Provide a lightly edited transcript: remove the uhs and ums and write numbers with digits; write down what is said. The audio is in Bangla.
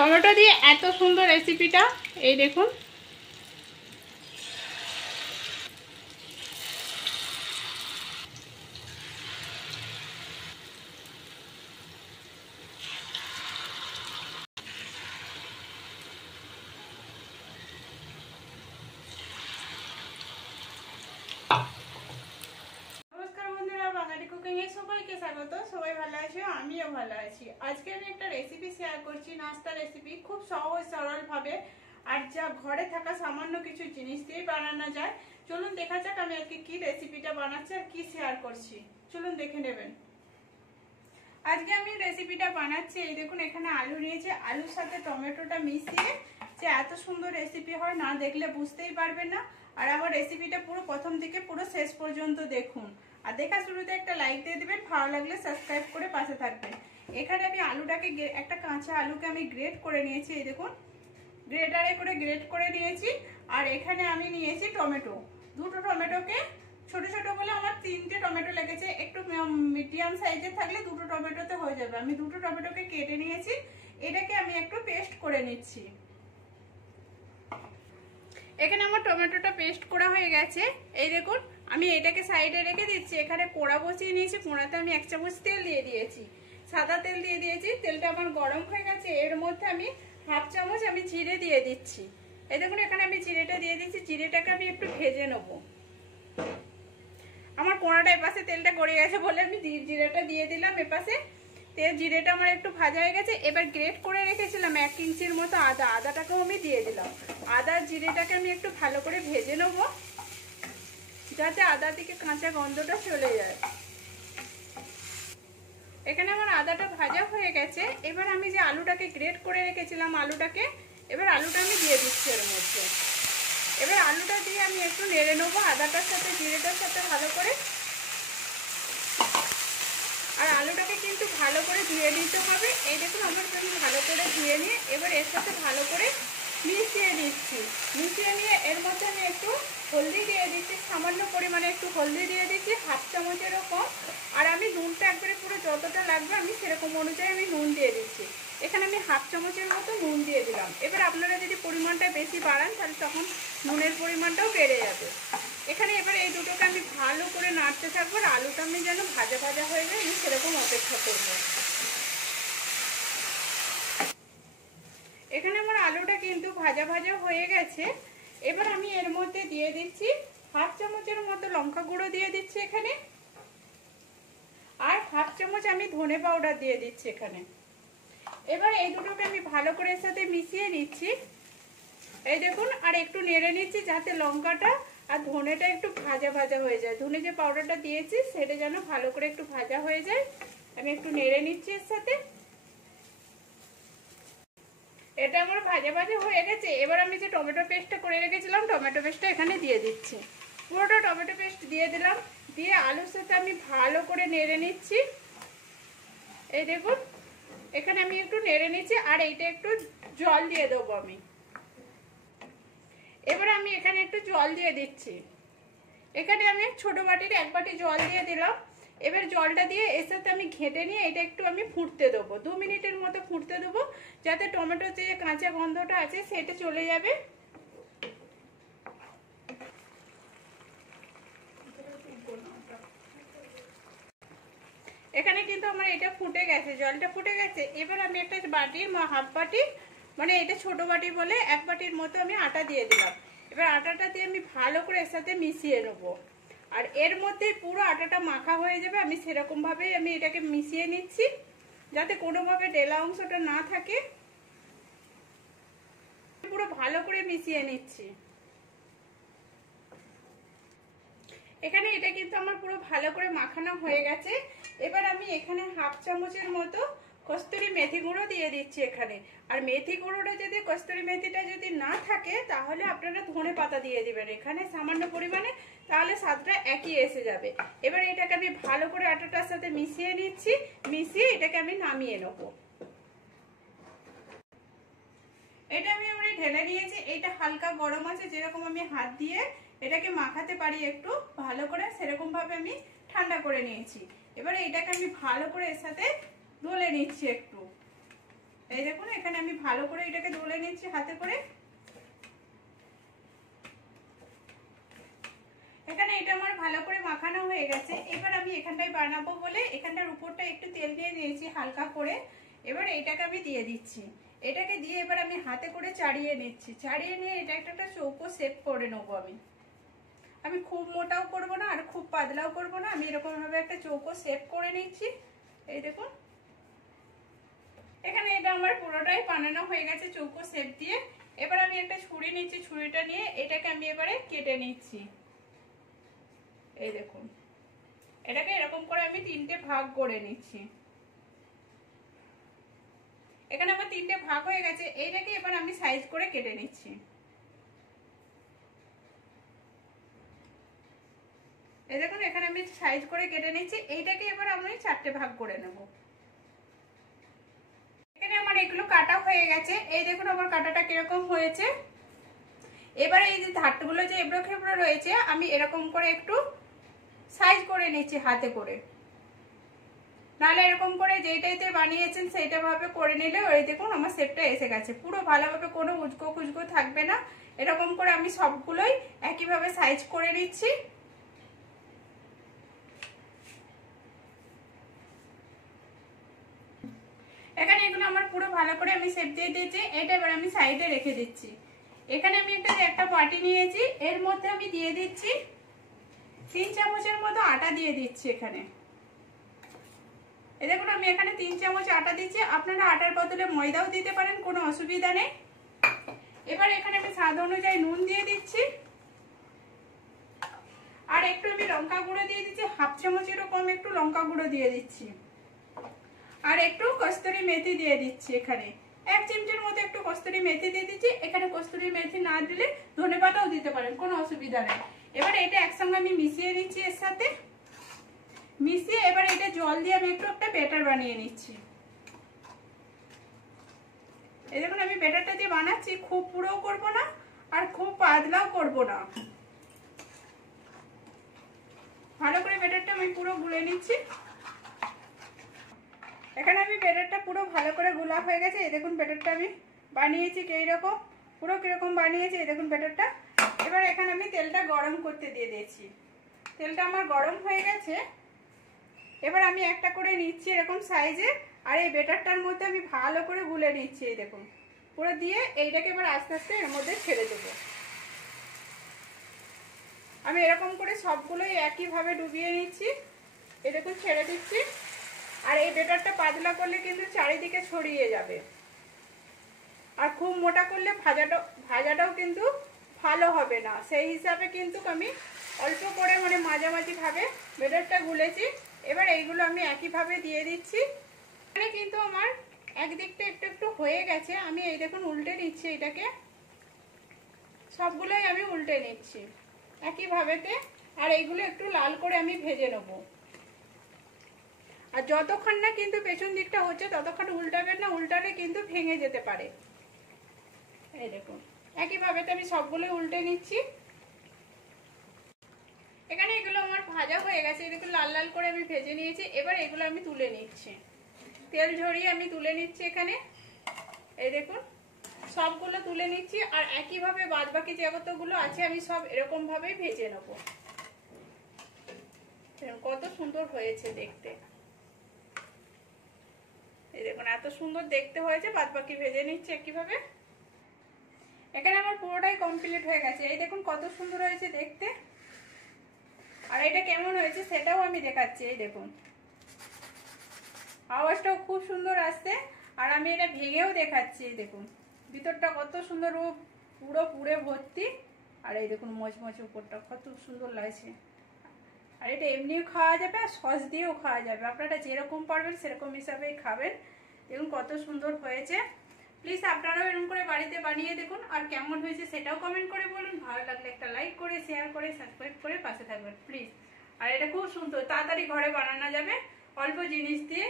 টমেটো দিয়ে এত সুন্দর রেসিপিটা, এই দেখুন। নমস্কার বন্ধুরা, বাঙালি কুকিং এ সবাইকে স্বাগত। সবাই ভালো আছো? আমিও ভালো আছি। আজকে আমি একটা রেসিপি শেয়ার করছি, নাস্তা রেসিপি, খুব সহজ সরল ভাবে আর যা ঘরে থাকা সামান্য কিছু জিনিস দিয়ে বানানো যায়। চলুন দেখা যাক আমি আজকে কি রেসিপিটা বানাচ্ছি আর কি শেয়ার করছি। চলুন দেখে নেবেন। আজকে আমি রেসিপিটা বানাচ্ছি, এই দেখুন এখানে আলু নিয়েছি, আলুর সাথে টমেটোটা মিশিয়ে যে এত সুন্দর রেসিপি হয়, না দেখলে বুঝতেই পারবেন না। আর আমার রেসিপিটা পুরো প্রথম থেকে পুরো শেষ পর্যন্ত দেখুন। আর দেখা শুরুতে একটা লাইক দিয়ে দেবেন, ভালো লাগলে সাবস্ক্রাইব করে পাশে থাকবেন। এখানে আমি আলুটাকে, একটা কাঁচা আলুকে আমি গ্রেট করে নিয়েছি, এই দেখুন গ্রেটারে করে গ্রেট করে নিয়েছি। আর এখানে আমি নিয়েছি টমেটো, দুটো টমেটোকে, ছোট ছোট বলে আমার 3টে টমেটো লেগেছে, একটু মিডিয়াম সাইজের থাকলে দুটো টমেটোতে হয়ে যাবে। আমি দুটো টমেটোকে কেটে নিয়েছি, এটাকে আমি একটু পেস্ট করে নিচ্ছি। এখানে আমার টমেটোটা পেস্ট করা হয়ে গেছে, এই দেখুন। আমি এটাকে সাইডে রেখে দিচ্ছি। এখানে কোড়া বসিয়ে নিয়েছি, কোড়াতে আমি 1 চামচ তেল দিয়ে দিয়েছি, সাদা তেল দিয়ে দিয়েছি। তেলটা আমার গরম হয়ে গেছে, এর মধ্যে আমি 1/2 চামচ আমি জিরে দিয়ে দিচ্ছি। এই দেখুন এখানে আমি জিরেটা দিয়ে দিচ্ছি, জিরেটাকে আমি একটু ভেজে নেবো। আমার কোড়াটা এপাশে তেলটা গড়ে গেছে বলে আমি জিরেটা দিয়ে দিলাম এপাশে। তেল জিরেটা আমার একটু ভাজা হয়ে গেছে। এবার গ্রেট করে রেখেছিলাম 1 ইঞ্চির মতো আদা, আদাটাকেও আমি দিয়ে দিলাম। আদা জিরেটাকে আমি একটু ভালো করে ভেজে নেব, যাতে আদা থেকে কাঁচা গন্ধটা চলে যায়। এখানে আমার আদাটা ভাজা হয়ে গেছে। এবার আমি যে আলুটাকে গ্রেট করে রেখেছিলাম, আলুটাকে এবার আলুটা আমি দিয়ে দিচ্ছি এর মধ্যে। এবার আলুটা দিয়ে আমি একটু নেড়ে নেবো আদাটার সাথে জিরেটার সাথে ভালো করে। আর আলুটাকে কিন্তু ভালো করে ধুয়ে নিতে হবে। এই দেখুন আমার ভালো করে ধুয়ে নিয়ে এবার এর সাথে ভালো করে মিশিয়ে দিচ্ছি। মিশিয়ে নিয়ে এর মধ্যে আমি একটু হলদি দিয়ে দিচ্ছি, সামান্য পরিমাণে একটু হলদি দিয়ে দিচ্ছি, 1/2 চামচের কম। আর আমি নুনটা একবারে পুরো যতটা লাগবে আমি সেরকম অনুযায়ী আমি নুন দিয়ে দিচ্ছি। এখানে আমি 1/2 চামচের মতো নুন দিয়ে দিলাম। এবার আপনারা যদি পরিমাণটা বেশি বাড়ান তাহলে তখন নুনের পরিমাণটাও বেড়ে যাবে। এখানে এবার এই দুটোকে আমি ভালো করে নাড়তে থাকবো, আর আলুটা আমি যেন ভাজা ভাজা হয়ে যায় আমি সেরকম অপেক্ষা করব। এখানে আমার আলুটা কিন্তু ভাজা ভাজা হয়ে গেছে। এবার আমি এর মধ্যে দিয়ে দিচ্ছি 1/2 চামচের মতো লঙ্কা গুঁড়ো দিয়ে দিচ্ছি এখানে, আর 1/2 চামচ আমি ধনে পাউডার দিয়ে দিচ্ছি এখানে। এবার এই দুটোকে আমি ভালো করে এর সাথে মিশিয়ে নিচ্ছি, এই দেখুন। আর একটু নেড়ে নিচ্ছি যাতে লঙ্কাটা আর ধনেটা একটু ভাজা ভাজা হয়ে যায়। ধনে যে পাউডারটা দিয়েছি সেটা যেন ভালো করে একটু ভাজা হয়ে যায়। আমি একটু নেড়ে নিচ্ছি এর সাথে। এটা আমার ভাজা ভাজা হয়ে গেছে। এবার আমি যে টমেটো পেস্টটা করে রেখেছিলাম, টমেটো পেস্টটা এখানে দিয়ে দিচ্ছি। পুরোটা টমেটো পেস্ট দিয়ে দিলাম, দিয়ে আলুর সাথে আমি ভালো করে নেড়ে নিচ্ছি। এই দেখুন এখানে আমি একটু নেড়ে নিচ্ছি, আর এইটা একটু জল দিয়ে দেবো আমি। এবার আমি এখানে একটু জল দিয়ে দিচ্ছি। এখানে আমি ছোট বাটির 1 বাটি জল দিয়ে দিলাম। এবার জলটা দিয়ে এর সাথে আমি ঘেঁটে নিয়ে এটা একটু আমি ফুটতে দেবো, 2 মিনিটের মতো ফুটতে দেবো, যাতে টমেটোর যে কাঁচা গন্ধটা আছে সেটা চলে যাবে। এখানে কিন্তু আমার এটা ফুটে গেছে, জলটা ফুটে গেছে। এবার আমি একটা বাটির 1/2 বাটি, মানে এটা ছোট বাটি বলে 1 বাটির মতো আমি আটা দিয়ে দিলাম। এবার আটাটা দিয়ে আমি ভালো করে এর সাথে মিশিয়ে নেবো, আর এর মধ্যে পুরো আটাটা মাখা হয়ে যাবে। আমি সেরকম ভাবেই আমি এটাকে মিশিয়ে নিচ্ছি, যাতে কোনোভাবে ডেলা অংশটা না থাকে। পুরো ভালো করে মিশিয়ে নিচ্ছি। এখানে এটা কিন্তু আমার পুরো ভালো করে মাখানো হয়ে গেছে। এবার আমি এখানে 1/2 চামচের মতো কস্তুরি মেথি গুঁড়ো দিয়ে দিচ্ছি এখানে। আর মেথি গুঁড়োটা যদি, কস্তুরি মেথিটা যদি না থাকে তাহলে আপনারা ধনে পাতা দিয়ে দিবেন এখানে সামান্য পরিমাণে, তাহলে স্বাদটা একই এসে যাবে। এবার এটাকে আমি ভালো করে আটাটার সাথে মিশিয়ে নিচ্ছি, মিশিয়ে এটাকে আমি নামিয়ে নেবো। এটা আমি ঢেলে নিয়েছি। এইটা হালকা গরম আছে, যেরকম আমি হাত দিয়ে এটাকে মাখাতে পারি একটু ভালো করে, সেরকম ভাবে আমি ঠান্ডা করে নিয়েছি। এবারে এটাকে আমি ভালো করে এর সাথে ডলে নিচ্ছি একটু। এই দেখুন এখানে আমি ভালো করে এটাকে ডলে নিচ্ছি হাতে করে। এখানে এটা আমার ভালো করে মাখানো হয়ে গেছে। এবার আমি এখানটায় বানাবো বলে এখানটার উপরটা একটু তেল দিয়ে নিয়েছি হালকা করে। এবার এটাকে আমি দিয়ে দিচ্ছি। এটাকে দিয়ে এবার আমি হাতে করে চাড়িয়ে নিচ্ছি। চাড়িয়ে নিয়ে এটা একটা চৌকো শেপ করে নেবো আমি খুব মোটাও করব না আর খুব পাতলাও করব না, আমি এরকম ভাবে একটা চৌকো শেপ করে নিচ্ছি। এই দেখুন এখানে এটা আমার পুরোটাই বানানো হয়ে গেছে চৌকো শেপ দিয়ে। এবার আমি একটা ছুরি নিচ্ছি, ছুরিটা নিয়ে এটাকে আমি এবারে কেটে নিচ্ছি। এই দেখুন এটাকে এরকম করে আমি 3টে ভাগ করে নিচ্ছি। এখানে আমার 3টে ভাগ হয়ে গেছে। এইটাকে এবার আমি সাইজ করে কেটে নিচ্ছি। এই দেখুন এখানে আমি সাইজ করে কেটে নিচ্ছি। এইটাকে এবার আমি 4টে ভাগ করে নেব। এখানে আমার এগুলো কাটা হয়ে গেছে। এই দেখুন আমার কাটাটা কিরকম হয়েছে। এবার এই যে ধারগুলো যে এবড়ো খেবড়ো রয়েছে আমি এরকম করে একটু সাইজ করে নিচ্ছি হাতে করে। নাহলে এরকম করে যেইটাইতে বানিয়েছেন সেইটা ভাবে করে নিলে ওই দেখুন আমার শেপটা এসে গেছে। পুরো ভালোভাবে কোনো উজকো খুজকো থাকবে না। এরকম করে আমি সবগুলোই একইভাবে সাইজ করে নিচ্ছি। এখানে এগুলো আমার পুরো ভালো করে আমি শেপ দিয়ে দিয়েছি। এটা এবার আমি সাইডে রেখে দিচ্ছি। এখানে আমি একটা বাটি নিয়েছি, এর মধ্যে আমি দিয়ে দিচ্ছি 3 চামচের মতো আটা দিয়ে দিচ্ছি। এখানে এই দেখুন আমি এখানে 3 চামচ আটা দিচ্ছি। আপনারা আটার বদলে ময়দাও দিতে পারেন, কোনো অসুবিধা নেই। এবার এখানে আমি স্বাদ অনুযায়ী নুন দিয়ে দিচ্ছি আর একটু আমি লঙ্কা গুঁড়ো দিয়ে দিচ্ছি। 1/2 চামচেরও কম একটু লঙ্কা গুঁড়ো দিয়ে দিচ্ছি আর একটু কস্তুরি মেথি দিয়ে দিচ্ছি। এখানে 1 চিমটির মতো একটু কস্তুরি মেথি দিয়ে দিচ্ছি। এখানে কস্তুরি মেথি না দিলে ধনেপাতাও দিতে পারেন, কোনো অসুবিধা নেই। এবার এটা একসঙ্গে আমি মিশিয়ে নিচ্ছি। এর সাথে মিশিয়ে এবার এটা জল দিয়ে আমি একটু একটা ব্যাটার বানিয়ে নিচ্ছি। এই দেখুন আমি ব্যাটারটা দিয়ে বানাচ্ছি, খুব পুরোও করব না আর খুব পাতলাও করব না। ভালো করে ব্যাটারটা আমি পুরো গুলে নিচ্ছি। এখানে আমি ব্যাটারটা পুরো ভালো করে গুলা হয়ে গেছে। এই দেখুন ব্যাটারটা আমি বানিয়েছি এইরকম, পুরো কিরকম বানিয়েছি এই দেখুন ব্যাটারটা। এবার এখানে আমি তেলটা গরম করতে দিয়ে দিয়েছি। তেলটা আমার গরম হয়ে গেছে। এবার আমি একটা করে নিচ্ছি এরকম সাইজে আর এই ব্যাটারটার মধ্যে আমি ভালো করে গুলে নিচ্ছি। এই দেখুন পুরো দিয়ে এইটাকে এবার আস্তে আস্তে এর মধ্যে ছেড়ে দেবো। আমি এরকম করে সবগুলোই একইভাবে ডুবিয়ে নিচ্ছি। এই দেখুন ছেড়ে দিচ্ছি। আর এই ব্যাটারটা পাতলা করলে কিন্তু চারিদিকে ছড়িয়ে যাবে আর খুব মোটা করলে ভাজাটাও কিন্তু ভালো হবে না। সেই হিসাবে কিন্তু আমি অল্প করে মানে মাঝামাঝি ভাবে ব্যাটারটা গুলেছি। এবার এইগুলো আমি একইভাবে দিয়ে দিচ্ছি। এখানে কিন্তু আমার একদিকটা একটু একটু হয়ে গেছে। আমি এই দেখুন উল্টে নিচ্ছি। এটাকে সবগুলোই আমি উল্টে নিচ্ছি একইভাবেতে। আর এইগুলো একটু লাল করে আমি ভেজে নেবো। আর যতক্ষণ না কিন্তু পেছন দিকটা হচ্ছে ততক্ষণ উল্টাবেন না, উল্টালে কিন্তু ভেঙে যেতে পারে। এই দেখুন একইভাবে আমি সবগুলো উল্টে নিচ্ছি। এখানে এগুলো আমার ভাজা হয়ে গেছে। এই দেখুন লাল লাল করে আমি ভেজে নিয়েছি। এবার এগুলো আমি তুলে নিচ্ছি, তেল ঝরিয়ে আমি তুলে নিচ্ছি। এখানে এই দেখুন সবগুলো তুলে নিচ্ছি আর একইভাবে বাদবাকি যতগুলো আছে আমি সব এরকম ভাবেই ভেজে নেব। কত সুন্দর হয়েছে দেখতে। এই দেখুন এত সুন্দর দেখতে হয়েছে। বাদবাকি ভেজে নিচ্ছি একইভাবে। এখানে আমার পুরোটাই কমপ্লিট হয়ে গেছে। এই দেখুন কত সুন্দর হয়েছে দেখতে। আর এটা কেমন হয়েছে সেটাও আমি দেখাচ্ছি। এই দেখুন আওয়াজটাও খুব সুন্দর আসছে আর আমি এটা ভেঙেও দেখাচ্ছি। এই দেখুন ভিতরটা কত সুন্দর, পুরো পুরে ভর্তি। আর এই দেখুন মচমচ উপরটা কত সুন্দর লাগছে। আর এটা এমনিও খাওয়া যাবে আর সস দিয়েও খাওয়া যাবে। আপনারা যেরকম পারবেন সেরকম হিসাবেই খাবেন। দেখুন কত সুন্দর হয়েছে। প্লিজ আপনারাও এরকম করে বাড়িতে বানিয়ে দেখুন আর কেমন হয়েছে সেটাও কমেন্ট করে বলুন। ভালো লাগলে একটা লাইক করে শেয়ার করে সাবস্ক্রাইব করে পাশে থাকবেন প্লিজ। আর এটা খুব সুন্দর, তাড়াতাড়ি ঘরে বানানো যাবে অল্প জিনিস দিয়ে।